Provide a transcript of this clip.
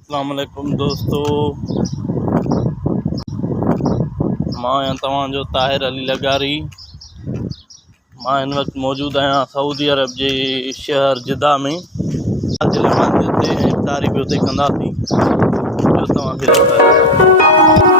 अस्सलाम वालेकुम दोस्तों, मां आहियां तव्हांजो ताहिर अली लगारी। मां हिन वक़्तु मौजूदु आहियां सऊदी अरब जे शहर जिदा में। इफ़्तारी बि हुते कंदासीं, जो तव्हांखे ॾेखारियो।